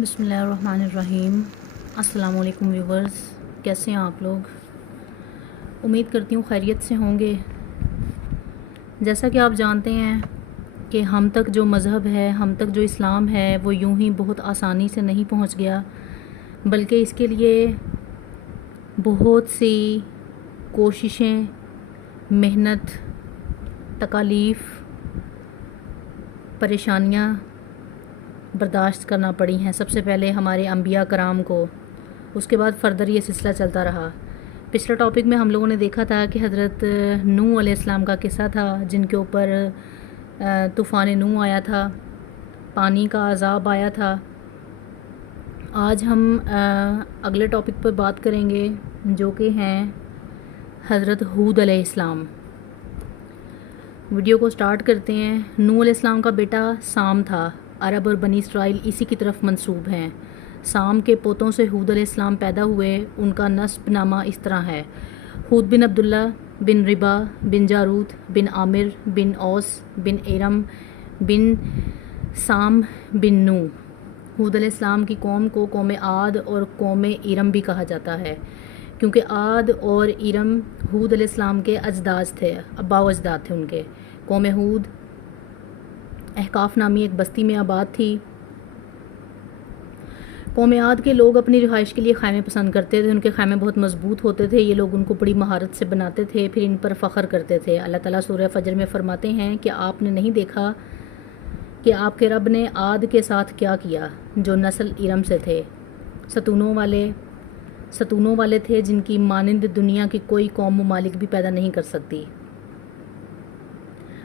بسم اللہ الرحمن الرحیم۔ السلام علیکم ویورز، کیسے ہیں آپ لوگ؟ امید کرتی ہوں خیریت سے ہوں گے۔ جیسا کہ آپ جانتے ہیں کہ ہم تک جو مذہب ہے، ہم تک جو اسلام ہے، وہ یوں ہی بہت آسانی سے نہیں پہنچ گیا، بلکہ اس کے لیے بہت سی کوششیں، محنت، تکالیف، پریشانیاں برداشت کرنا پڑی ہیں۔ سب سے پہلے ہمارے انبیاء کرام کو، اس کے بعد فردر یہ سلسلہ چلتا رہا۔ پچھلے ٹاپک میں ہم لوگوں نے دیکھا تھا کہ حضرت نوح علیہ السلام کا قصہ تھا، جن کے اوپر طوفان نوح آیا تھا، پانی کا عذاب آیا تھا۔ آج ہم اگلے ٹاپک پر بات کریں گے، جو کہ ہیں حضرت ہود علیہ السلام۔ ویڈیو کو سٹارٹ کرتے ہیں۔ نوح علیہ السلام کا بیٹا سام تھا۔ عرب اور بنی اسرائیل اسی کی طرف منسوب ہیں۔ سام کے پوتوں سے ہود علیہ السلام پیدا ہوئے۔ ان کا نسب نامہ اس طرح ہے: ہود بن عبداللہ بن ربا بن جاروت بن عامر بن اوس بن ایرم بن سام بن نوح۔ ہود علیہ السلام کی قوم کو قوم عاد اور قوم ایرم بھی کہا جاتا ہے، کیونکہ عاد اور ایرم ہود علیہ السلام کے اجداد تھے، ابا و اجداد تھے ان کے۔ قوم ہود احقاف نامی ایک بستی میں آباد تھی۔ قوم عاد کے لوگ اپنی رہائش کے لیے خیمے پسند کرتے تھے۔ ان کے خیمے بہت مضبوط ہوتے تھے، یہ لوگ ان کو بڑی مہارت سے بناتے تھے، پھر ان پر فخر کرتے تھے۔ اللہ تعالیٰ سورہ فجر میں فرماتے ہیں کہ آپ نے نہیں دیکھا کہ آپ کے رب نے عاد کے ساتھ کیا کیا، جو نسل ارم سے تھے، ستونوں والے تھے، جن کی مانند دنیا کی کوئی قوم ممالک بھی پیدا نہیں کر سکتی۔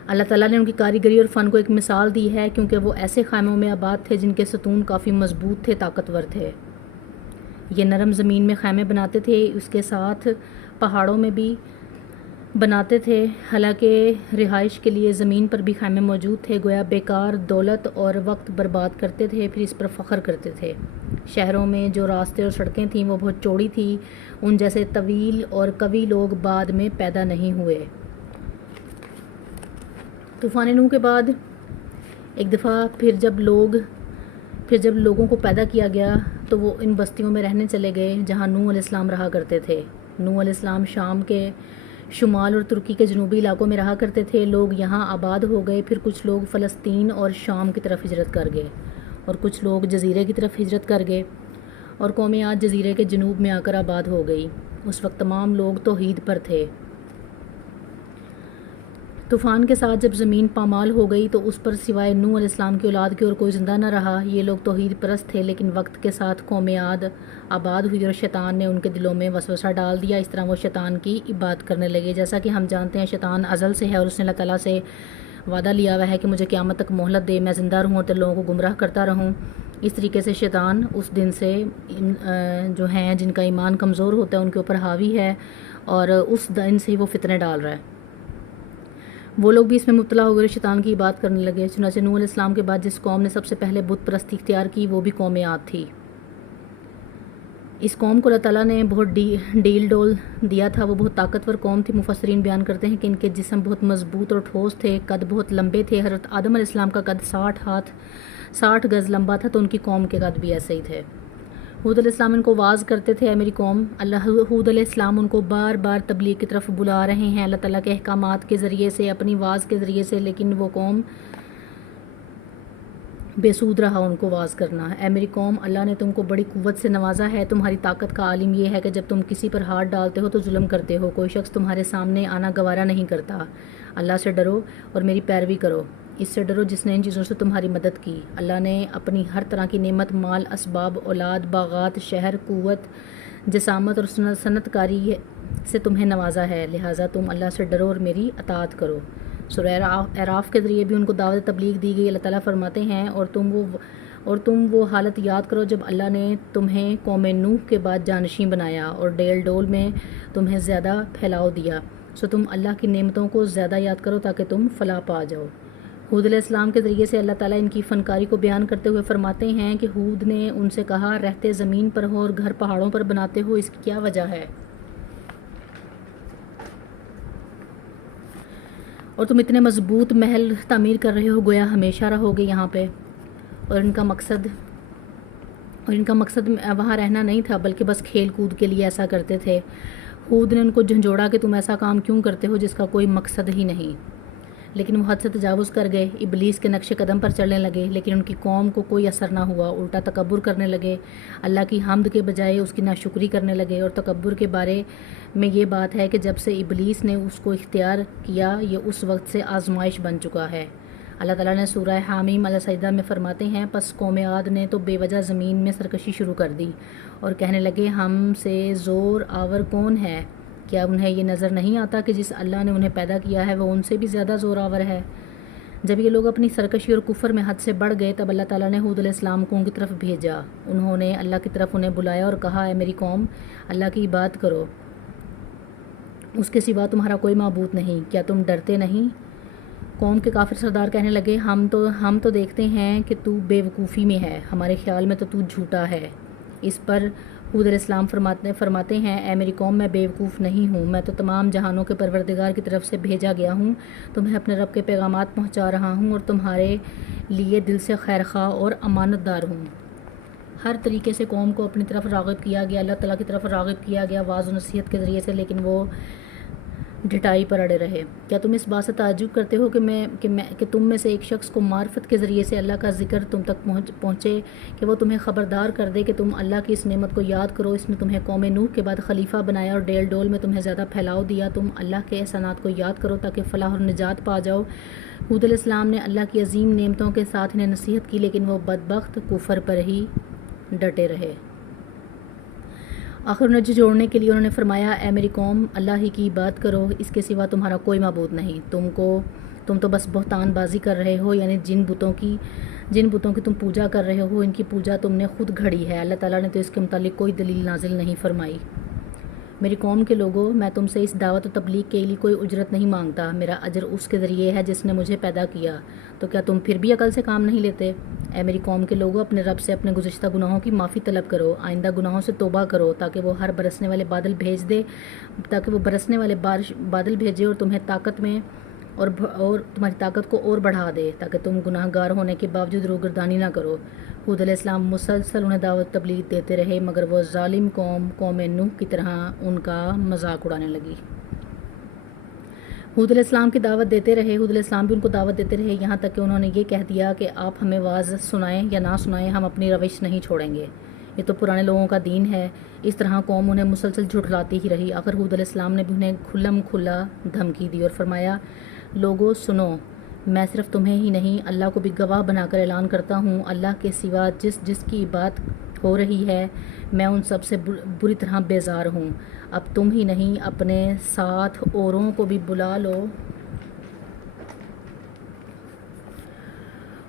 اللہ تعالیٰ نے ان کی کاریگری اور فن کو ایک مثال دی ہے، کیونکہ وہ ایسے خیموں میں آباد تھے جن کے ستون کافی مضبوط تھے، طاقتور تھے۔ یہ نرم زمین میں خیمے بناتے تھے، اس کے ساتھ پہاڑوں میں بھی بناتے تھے۔ حالانکہ رہائش کے لیے زمین پر بھی خیمے موجود تھے، گویا بیکار دولت اور وقت برباد کرتے تھے، پھر اس پر فخر کرتے تھے۔ شہروں میں جو راستے اور سڑکیں تھیں وہ بہت چوڑی تھیں، ان جیسے طویل اور قوی لوگ بعد میں پیدا نہیں ہوئے۔ طوفان نوح کے بعد ایک دفعہ پھر جب لوگوں کو پیدا کیا گیا تو وہ ان بستیوں میں رہنے چلے گئے جہاں نوح علیہ السلام رہا کرتے تھے۔ نوح علیہ السلام شام کے شمال اور ترکی کے جنوبی علاقوں میں رہا کرتے تھے۔ لوگ یہاں آباد ہو گئے، پھر کچھ لوگ فلسطین اور شام کی طرف ہجرت کر گئے، اور کچھ لوگ جزیرے کی طرف ہجرت کر گئے، اور قوم عاد جزیرے کے جنوب میں آ کر آباد ہو گئی۔ اس وقت تمام لوگ توحید پر تھے۔ طوفان کے ساتھ جب زمین پامال ہو گئی تو اس پر سوائے نوح علیہ السلام کی اولاد کے اور کوئی زندہ نہ رہا۔ یہ لوگ توحید پرست تھے، لیکن وقت کے ساتھ قوم عاد آباد ہوئی اور شیطان نے ان کے دلوں میں وسوسہ ڈال دیا۔ اس طرح وہ شیطان کی عبادت کرنے لگے۔ جیسا کہ ہم جانتے ہیں شیطان ازل سے ہے، اور اس نے اللہ تعالیٰ سے وعدہ لیا ہوا ہے کہ مجھے قیامت تک مہلت دے، میں زندہ رہوں اور لوگوں کو گمراہ کرتا رہوں۔ اس طریقے سے شیطان اس دن سے جو ہیں جن کا ایمان کمزور ہوتا ہے ان کے اوپر حاوی ہے، اور اس دن سے ہی وہ فتنے ڈال رہا ہے۔ وہ لوگ بھی اس میں مبتلا ہو گئے، شیطان کی عبادت کرنے لگے۔ چنانچہ نوح علیہ السلام کے بعد جس قوم نے سب سے پہلے بت پرستی اختیار کی وہ بھی قوم عاد تھی۔ اس قوم کو اللہ تعالیٰ نے بہت ڈیل ڈول دیا تھا، وہ بہت طاقتور قوم تھی۔ مفسرین بیان کرتے ہیں کہ ان کے جسم بہت مضبوط اور ٹھوس تھے، قد بہت لمبے تھے۔ حضرت آدم علیہ السلام کا قد 60 گز لمبا تھا، تو ان کی قوم کے قد بھی ایسے ہی تھے۔ ہود علیہ السلام ان کو واز کرتے تھے: اے میری قوم، ہود علیہ السلام ان کو بار بار تبلیغ کی طرف بلا رہے ہیں، اللہ تعالیٰ کے احکامات کے ذریعے سے، اپنی واز کے ذریعے سے، لیکن وہ قوم بے سود رہا ان کو واز کرنا۔ اے میری قوم، اللہ نے تم کو بڑی قوت سے نوازا ہے، تمہاری طاقت کا عالم یہ ہے کہ جب تم کسی پر ہاتھ ڈالتے ہو تو ظلم کرتے ہو، کوئی شخص تمہارے سامنے آنا گوارا نہیں کرتا۔ اللہ سے ڈرو اور میری پیروی کرو، اس سے ڈرو جس نے ان چیزوں سے تمہاری مدد کی۔ اللہ نے اپنی ہر طرح کی نعمت، مال، اسباب، اولاد، باغات، شہر، قوت، جسامت اور صنعت کاری سے تمہیں نوازا ہے، لہٰذا تم اللہ سے ڈرو اور میری اطاعت کرو۔ سورہ اعراف کے ذریعے بھی ان کو دعوت تبلیغ دی گئی۔ اللہ تعالیٰ فرماتے ہیں: اور تم وہ حالت یاد کرو جب اللہ نے تمہیں قوم نوح کے بعد جانشین بنایا اور ڈیل ڈول میں تمہیں زیادہ پھیلاؤ دیا، سو تم اللہ کی نعمتوں کو زیادہ یاد کرو تاکہ تم فلاح پا جاؤ۔ ہود علیہ السلام کے ذریعے سے اللہ تعالیٰ ان کی فنکاری کو بیان کرتے ہوئے فرماتے ہیں کہ ہود نے ان سے کہا: رہتے زمین پر ہو اور گھر پہاڑوں پر بناتے ہو، اس کی کیا وجہ ہے؟ اور تم اتنے مضبوط محل تعمیر کر رہے ہو، گویا ہمیشہ رہو گے یہاں پہ، اور ان کا مقصد اور ان کا مقصد وہاں رہنا نہیں تھا بلکہ بس کھیل کود کے لیے ایسا کرتے تھے۔ ہود نے ان کو جھنجھوڑا کہ تم ایسا کام کیوں کرتے ہو جس کا کوئی مقصد ہی نہیں، لیکن وہ حد سے تجاوز کر گئے، ابلیس کے نقش قدم پر چلنے لگے، لیکن ان کی قوم کو کوئی اثر نہ ہوا، الٹا تکبر کرنے لگے، اللہ کی حمد کے بجائے اس کی ناشکری کرنے لگے۔ اور تکبر کے بارے میں یہ بات ہے کہ جب سے ابلیس نے اس کو اختیار کیا یہ اس وقت سے آزمائش بن چکا ہے۔ اللہ تعالیٰ نے سورہ حامیم السجدہ میں فرماتے ہیں، پس قوم عاد نے تو بے وجہ زمین میں سرکشی شروع کر دی اور کہنے لگے ہم سے زور آور کون ہے؟ کیا انہیں یہ نظر نہیں آتا کہ جس اللہ نے انہیں پیدا کیا ہے وہ ان سے بھی زیادہ زور آور ہے؟ جب یہ لوگ اپنی سرکشی اور کفر میں حد سے بڑھ گئے تب اللہ تعالیٰ نے ہود علیہ السلام کو ان کی طرف بھیجا۔ انہوں نے اللہ کی طرف انہیں بلایا اور کہا، اے میری قوم، اللہ کی عبادت کرو، اس کے سوا تمہارا کوئی معبود نہیں، کیا تم ڈرتے نہیں؟ قوم کے کافر سردار کہنے لگے، ہم تو دیکھتے ہیں کہ تو بے وقوفی میں ہے، ہمارے خیال میں تو جھوٹا ہے۔ اس پر ہود علیہ السلام فرماتے ہیں، اے میری قوم، میں بے وقوف نہیں ہوں، میں تو تمام جہانوں کے پروردگار کی طرف سے بھیجا گیا ہوں، تمہیں اپنے رب کے پیغامات پہنچا رہا ہوں اور تمہارے لیے دل سے خیر خواہ اور امانت دار ہوں۔ ہر طریقے سے قوم کو اپنی طرف راغب کیا گیا، اللہ تعالیٰ کی طرف راغب کیا گیا واعظ و نصیحت کے ذریعے سے، لیکن وہ ڈٹائی پر اڑے رہے۔ کیا تم اس بات سے تعجب کرتے ہو کہ تم میں سے ایک شخص کو معرفت کے ذریعے سے اللہ کا ذکر تم تک پہنچے کہ وہ تمہیں خبردار کر دے کہ تم اللہ کی اس نعمت کو یاد کرو، اس نے تمہیں قوم نوح کے بعد خلیفہ بنایا اور ڈیل ڈول میں تمہیں زیادہ پھیلاؤ دیا، تم اللہ کے احسانات کو یاد کرو تاکہ فلاح اور نجات پا جاؤ۔ ہود علیہ السلام نے اللہ کی عظیم نعمتوں کے ساتھ انہیں نصیحت کی، لیکن وہ بدبخت کفر پر ہی ڈٹے رہے۔ آخر انہیں جھنجھوڑنے کے لیے انہوں نے فرمایا، اے میری قوم، اللہ ہی کی عبادت کرو، اس کے سوا تمہارا کوئی معبود نہیں، تم تو بس بہتان بازی کر رہے ہو، یعنی جن بتوں کی تم پوجا کر رہے ہو ان کی پوجا تم نے خود گھڑی ہے، اللہ تعالیٰ نے تو اس کے متعلق کوئی دلیل نازل نہیں فرمائی۔ میری قوم کے لوگوں، میں تم سے اس دعوت و تبلیغ کے لیے کوئی اجرت نہیں مانگتا، میرا اجر اس کے ذریعے ہے جس نے مجھے پیدا کیا، تو کیا تم پھر بھی عقل سے کام نہیں لیتے؟ اے میری قوم کے لوگوں، اپنے رب سے اپنے گزشتہ گناہوں کی معافی طلب کرو، آئندہ گناہوں سے توبہ کرو تاکہ وہ برسنے والے بادل بھیجے اور تمہیں طاقت میں اور تمہاری طاقت کو اور بڑھا دے تاکہ تم گناہ گار ہونے کے باوجود روگردانی نہ کرو۔ ہود علیہ السلام مسلسل انہیں دعوت تبلیغ دیتے رہے مگر وہ ظالم قوم نوح کی طرح ان کا مذاق اڑانے لگی۔ ہود علیہ السلام کی دعوت دیتے رہے، ہود علیہ السلام بھی ان کو دعوت دیتے رہے، یہاں تک کہ انہوں نے یہ کہہ دیا کہ آپ ہمیں واعظ سنائیں یا نہ سنائیں، ہم اپنی روش نہیں چھوڑیں گے، یہ تو پرانے لوگوں کا دین ہے۔ اس طرح قوم انہیں مسلسل جھٹلاتی ہی رہی۔ آخر ہود علیہ السلام نے بھی انہیں کھلم کھلا دھمکی دی اور فرمایا، لوگو سنو، میں صرف تمہیں ہی نہیں اللہ کو بھی گواہ بنا کر اعلان کرتا ہوں، اللہ کے سوا جس کی عبادت ہو رہی ہے میں ان سب سے بری طرح بیزار ہوں۔ اب تم ہی نہیں اپنے ساتھ اوروں کو بھی بلا لو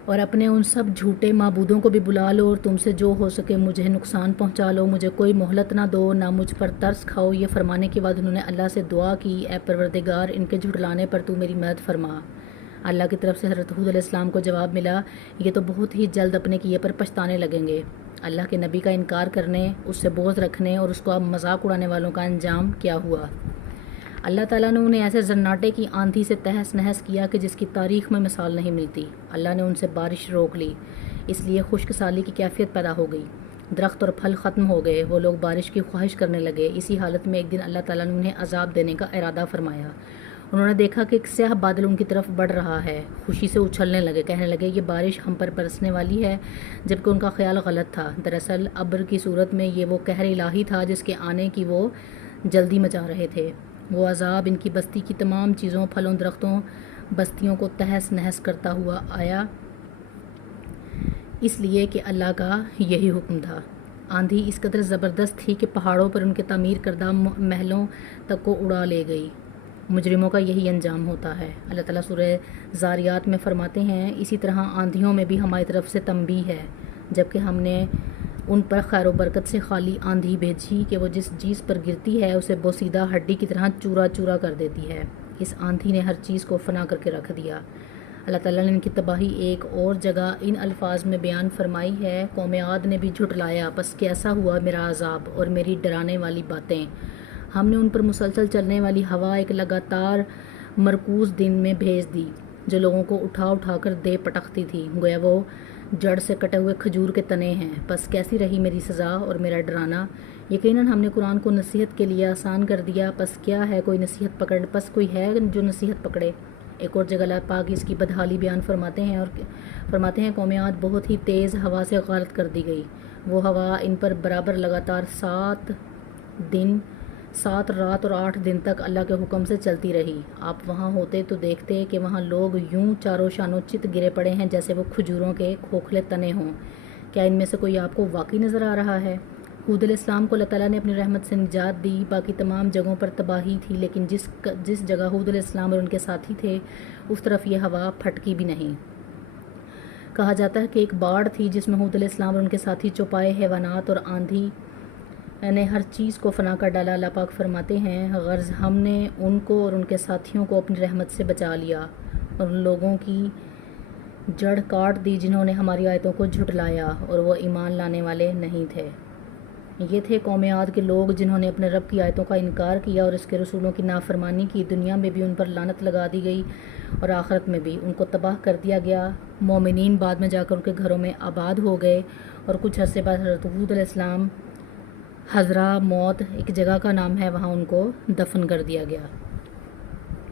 اور اپنے ان سب جھوٹے معبودوں کو بھی بلا لو اور تم سے جو ہو سکے مجھے نقصان پہنچا لو، مجھے کوئی مہلت نہ دو، نہ مجھ پر ترس کھاؤ۔ یہ فرمانے کے بعد انہوں نے اللہ سے دعا کی، اے پروردگار، ان کے جھٹلانے پر تو میری مدد فرما۔ اللہ کی طرف سے حضرت ہود علیہ السلام کو جواب ملا، یہ تو بہت ہی جلد اپنے کیے پر پچھتانے لگیں گے۔ اللہ کے نبی کا انکار کرنے، اس سے بغض رکھنے اور اس کو اب مذاق اڑانے والوں کا انجام کیا ہوا؟ اللہ تعالیٰ نے انہیں ایسے زناٹے کی آندھی سے تہس نہس کیا کہ جس کی تاریخ میں مثال نہیں ملتی۔ اللہ نے ان سے بارش روک لی، اس لیے خشک سالی کی کیفیت پیدا ہو گئی، درخت اور پھل ختم ہو گئے، وہ لوگ بارش کی خواہش کرنے لگے۔ اسی حالت میں ایک دن اللہ تعالیٰ نے انہیں عذاب دینے کا ارادہ فرمایا۔ انہوں نے دیکھا کہ ایک سیاہ بادل ان کی طرف بڑھ رہا ہے، خوشی سے اچھلنے لگے، کہنے لگے یہ بارش ہم پر برسنے والی ہے، جبکہ ان کا خیال غلط تھا۔ دراصل ابر کی صورت میں یہ وہ قہر الہی تھا جس کے آنے کی وہ جلدی مچا رہے تھے۔ وہ عذاب ان کی بستی کی تمام چیزوں، پھلوں، درختوں، بستیوں کو تہس نہس کرتا ہوا آیا، اس لیے کہ اللہ کا یہی حکم تھا۔ آندھی اس قدر زبردست تھی کہ پہاڑوں پر ان کے تعمیر کردہ محلوں تک کو اڑا لے گئی۔ مجرموں کا یہی انجام ہوتا ہے۔ اللہ تعالیٰ سورہ زاریات میں فرماتے ہیں، اسی طرح آندھیوں میں بھی ہماری طرف سے تنبیہ ہے، جبکہ ہم نے ان پر خیر و برکت سے خالی آندھی بھیجی کہ وہ جس چیز پر گرتی ہے اسے بوسیدہ ہڈی کی طرح چورا چورا کر دیتی ہے۔ اس آندھی نے ہر چیز کو فنا کر کے رکھ دیا۔ اللہ تعالیٰ نے ان کی تباہی ایک اور جگہ ان الفاظ میں بیان فرمائی ہے، قوم عاد نے بھی جھٹلایا، پس کیسا ہوا میرا عذاب اور میری ڈرانے والی باتیں۔ ہم نے ان پر مسلسل چلنے والی ہوا ایک لگاتار مرکوز دن میں بھیج دی جو لوگوں کو اٹھا اٹھا کر دے پٹکتی تھی، گویا وہ جڑ سے کٹے ہوئے کھجور کے تنے ہیں۔ بس کیسی رہی میری سزا اور میرا ڈرانا۔ یقیناً ہم نے قرآن کو نصیحت کے لیے آسان کر دیا، پس کیا ہے کوئی نصیحت پکڑ، پس کوئی ہے جو نصیحت پکڑے۔ ایک اور جگہ اللہ پاک اس کی بدحالی بیان فرماتے ہیں اور فرماتے ہیں قوم عاد بہت ہی تیز ہوا سے غارت کر دی گئی۔ وہ ہوا ان پر برابر لگاتار 7 رات اور 8 دن تک اللہ کے حکم سے چلتی رہی۔ آپ وہاں ہوتے تو دیکھتے کہ وہاں لوگ یوں چاروں شانوں چت گرے پڑے ہیں جیسے وہ کھجوروں کے کھوکھلے تنے ہوں۔ کیا ان میں سے کوئی آپ کو واقعی نظر آ رہا ہے؟ حود علیہ السلام کو اللہ تعالیٰ نے اپنی رحمت سے نجات دی، باقی تمام جگہوں پر تباہی تھی، لیکن جس جگہ حود علیہ السلام اور ان کے ساتھی تھے اس طرف یہ ہوا پھٹکی بھی نہیں۔ کہا جاتا ہے کہ ایک باڑ تھی جس میں حود علیہ السلام اور ان کے ساتھی چوپائے حیوانات اور آندھی نے ہر چیز کو فنا کر ڈالا۔ اللہ پاک فرماتے ہیں غرض ہم نے ان کو اور ان کے ساتھیوں کو اپنی رحمت سے بچا لیا اور ان لوگوں کی جڑ کاٹ دی جنہوں نے ہماری آیتوں کو جھٹلایا اور وہ ایمان لانے والے نہیں تھے۔ یہ تھے قوم عاد کے لوگ جنہوں نے اپنے رب کی آیتوں کا انکار کیا اور اس کے رسولوں کی نافرمانی کی۔ دنیا میں بھی ان پر لعنت لگا دی گئی اور آخرت میں بھی ان کو تباہ کر دیا گیا۔ مومنین بعد میں جا کر ان کے گھروں میں آباد ہو گئے اور کچھ عرصے بعد حضرت حود علیہ السلام حضرہ موت ایک جگہ کا نام ہے، وہاں ان کو دفن کر دیا گیا۔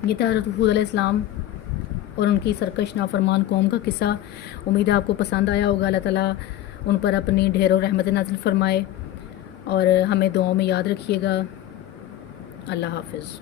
یہ تھا حضرت حود علیہ السلام اور ان کی سرکش نافرمان قوم کا قصہ۔ امید ہے آپ کو پسند آیا ہوگا۔ اللہ تعالیٰ ان پر اپنی ڈھیروں رحمت نازل فرمائے اور ہمیں دعاؤں میں یاد رکھیے گا۔ اللہ حافظ۔